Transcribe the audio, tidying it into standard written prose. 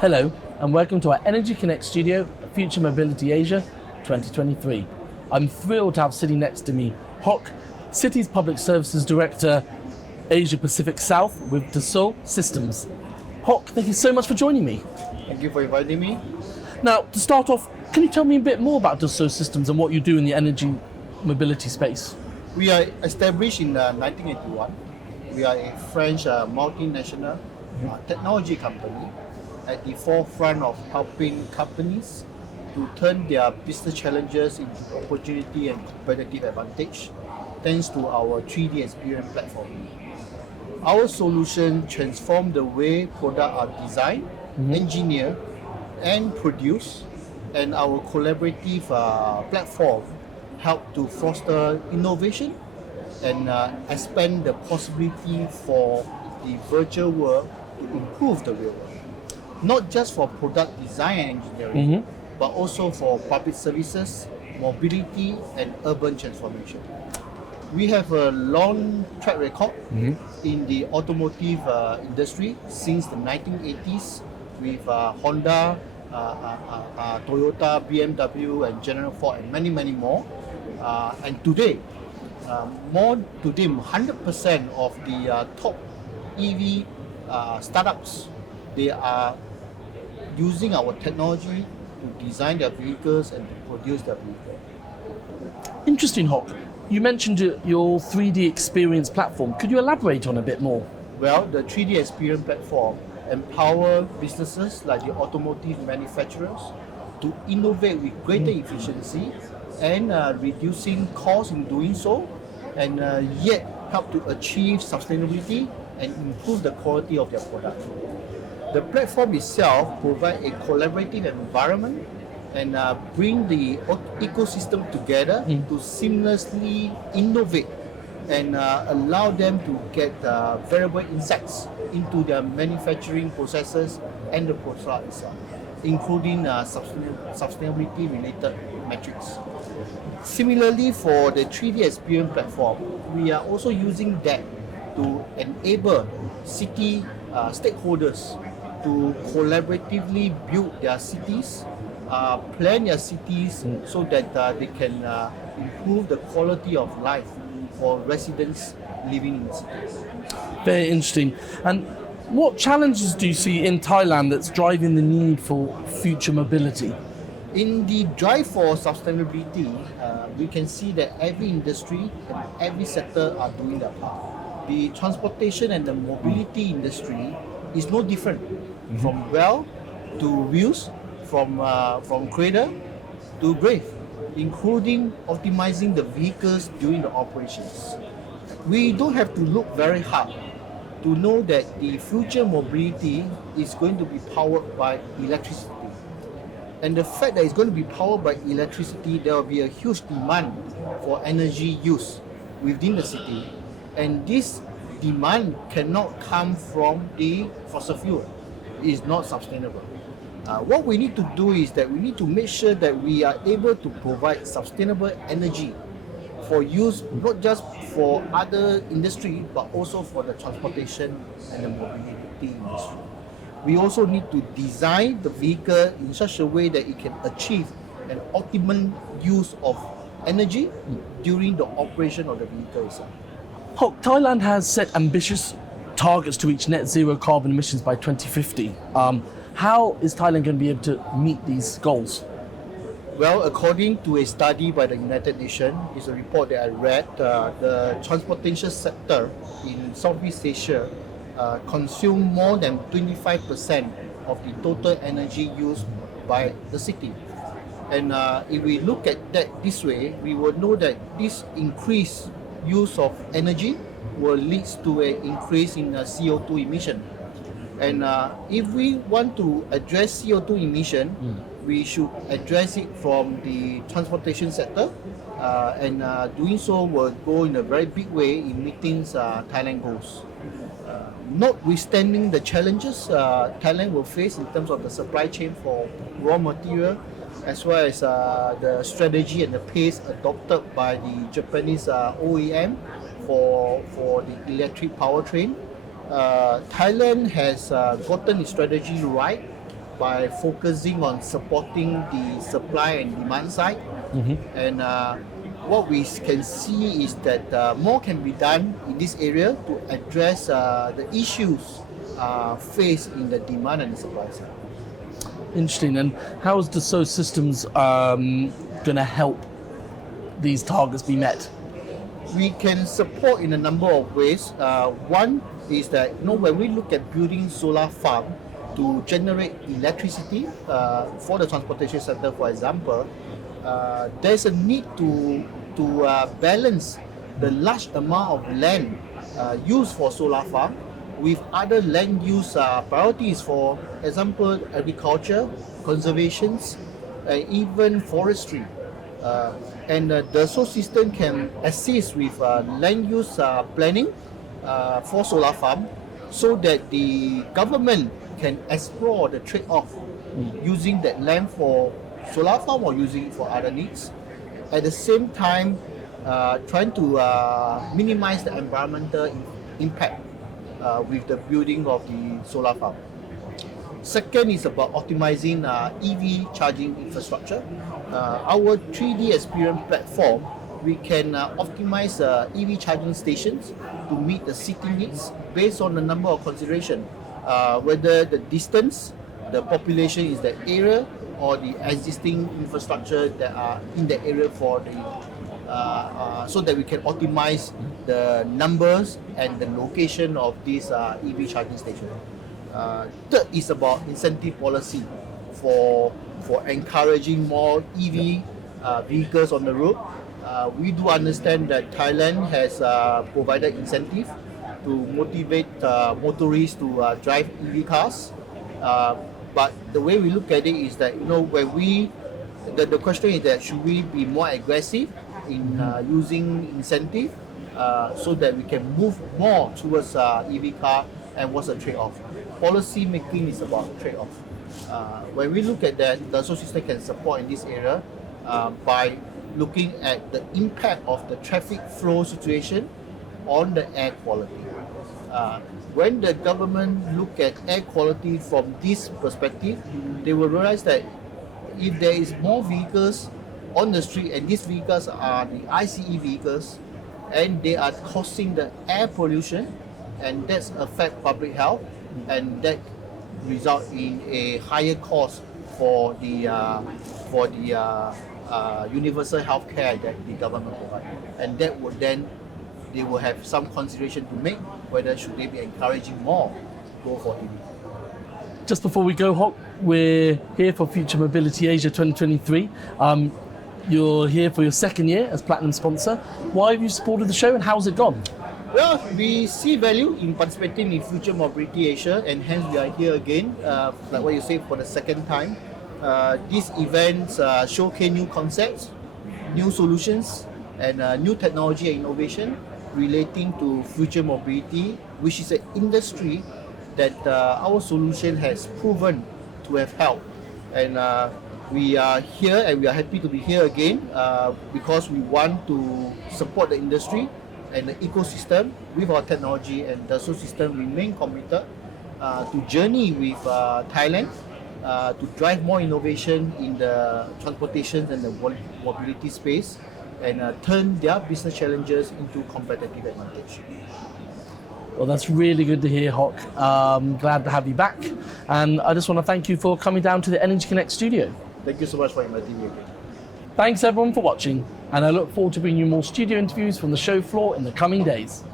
Hello, and welcome to our Energy Connect studio, Future Mobility Asia 2023. I'm thrilled to have sitting next to me Hock, City's Public Services Director, Asia Pacific South with Dassault Systems. Hock, thank you so much for joining me. Thank you for inviting me. Now, to start off, can you tell me a bit more about Dassault Systems and what you do in the energy mobility space? We are established in 1981. We are a French multinational technology company at the forefront of helping companies to turn their business challenges into opportunity and competitive advantage thanks to our 3D experience platform. Our solution transforms the way products are designed, engineered, and produced, and our collaborative platform help to foster innovation and expand the possibility for the virtual world to improve the real world. Not just for product design and engineering, but also for public services, mobility, and urban transformation. We have a long track record in the automotive industry since the 1980s with Honda, Toyota, BMW, and General Ford, and many more. And today, 100% of the top EV startups, they are using our technology to design their vehicles and to produce their vehicles. Interesting, Hock. You mentioned your 3D experience platform. Could you elaborate on a bit more? Well, the 3D experience platform empower businesses like the automotive manufacturers to innovate with greater efficiency and reducing costs in doing so, and yet help to achieve sustainability and improve the quality of their product. The platform itself provides a collaborative environment and bring the ecosystem together to seamlessly innovate and allow them to get variable insights into their manufacturing processes and the product itself, including sustainability related metrics. Similarly, for the 3D experience platform, we are also using that to enable city stakeholders to collaboratively build their cities, plan their cities so that they can improve the quality of life for residents living in the cities. Very interesting. And what challenges do you see in Thailand that's driving the need for future mobility? In the drive for sustainability, we can see that every industry and every sector are doing their part. The transportation and the mobility industry is no different, from well to wheels, from cradle to grave, including optimizing the vehicles during the operations. We don't have to look very hard to know that the future mobility is going to be powered by electricity. And the fact that it's going to be powered by electricity, there will be a huge demand for energy use within the city. And this demand cannot come from the fossil fuel. It is not sustainable. What we need to do is that we need to make sure that we are able to provide sustainable energy for use, not just for other industry, but also for the transportation and the mobility industry. We also need to design the vehicle in such a way that it can achieve an optimum use of energy during the operation of the vehicle itself. Hock, Thailand has set ambitious targets to reach net zero carbon emissions by 2050. How is Thailand going to be able to meet these goals? Well, according to a study by the United Nations, it's a report that I read, the transportation sector in Southeast Asia consume more than 25% of the total energy used by the city. And if we look at that this way, we will know that this increased use of energy will lead to an increase in CO2 emission. And if we want to address CO2 emission, we should address it from the transportation sector, and doing so will go in a very big way in meeting Thailand goals. Notwithstanding the challenges Thailand will face in terms of the supply chain for raw material, as well as the strategy and the pace adopted by the Japanese OEM for the electric powertrain, Thailand has gotten its strategy right by focusing on supporting the supply and demand side. And what we can see is that more can be done in this area to address the issues faced in the demand and the supply side. Interesting. And how is Dassault Systems going to help these targets be met? We can support in a number of ways. One is that when we look at building solar farm to generate electricity for the transportation sector, for example, there's a need to balance the large amount of land used for solar farm with other land use priorities, for example, agriculture, conservations, even forestry. And the Dassault system can assist with land use planning for solar farm, so that the government can explore the trade-off using that land for solar farm or using it for other needs. At the same time, trying to minimize the environmental impact with the building of the solar farm. Second is about optimizing EV charging infrastructure. Our 3D experience platform, we can optimize EV charging stations to meet the city needs based on a number of considerations, whether the distance, the population is the area, or the existing infrastructure that are in the area for the so that we can optimize the numbers and the location of these EV charging stations. Third is about incentive policy for encouraging more EV vehicles on the road. We do understand that Thailand has provided incentive to motivate motorists to drive EV cars. But the way we look at it is that when the question is that should we be more aggressive in using incentive so that we can move more towards EV car, and what's the trade-off? Policy making is about trade-off. When we look at that, the Dassault system can support in this area by looking at the impact of the traffic flow situation on the air quality. When the government look at air quality from this perspective, they will realize that if there is more vehicles on the street, and these vehicles are the ICE vehicles, and they are causing the air pollution, and that's affect public health, and that result in a higher cost for the universal health care that the government provides. And that would then, they will have some consideration to make whether should they be encouraging more go for EV. Just before we go, Hock, we're here for Future Mobility Asia 2023. You're here for your second year as Platinum sponsor. Why have you supported the show, and how's it gone? Well, we see value in participating in Future Mobility Asia, and hence we are here again, like what you said, for the second time. These events showcase new concepts, new solutions, and new technology and innovation relating to future mobility, which is an industry that our solution has proven to have helped. And we are here, and we are happy to be here again because we want to support the industry and the ecosystem with our technology, and the Dassault Systems remain committed to journey with Thailand to drive more innovation in the transportation and the mobility space, and turn their business challenges into competitive advantage. Well, that's really good to hear, Hock. Glad to have you back. And I just want to thank you for coming down to the Energy Connect studio. Thank you so much for inviting me again. Thanks everyone for watching, and I look forward to bringing you more studio interviews from the show floor in the coming days.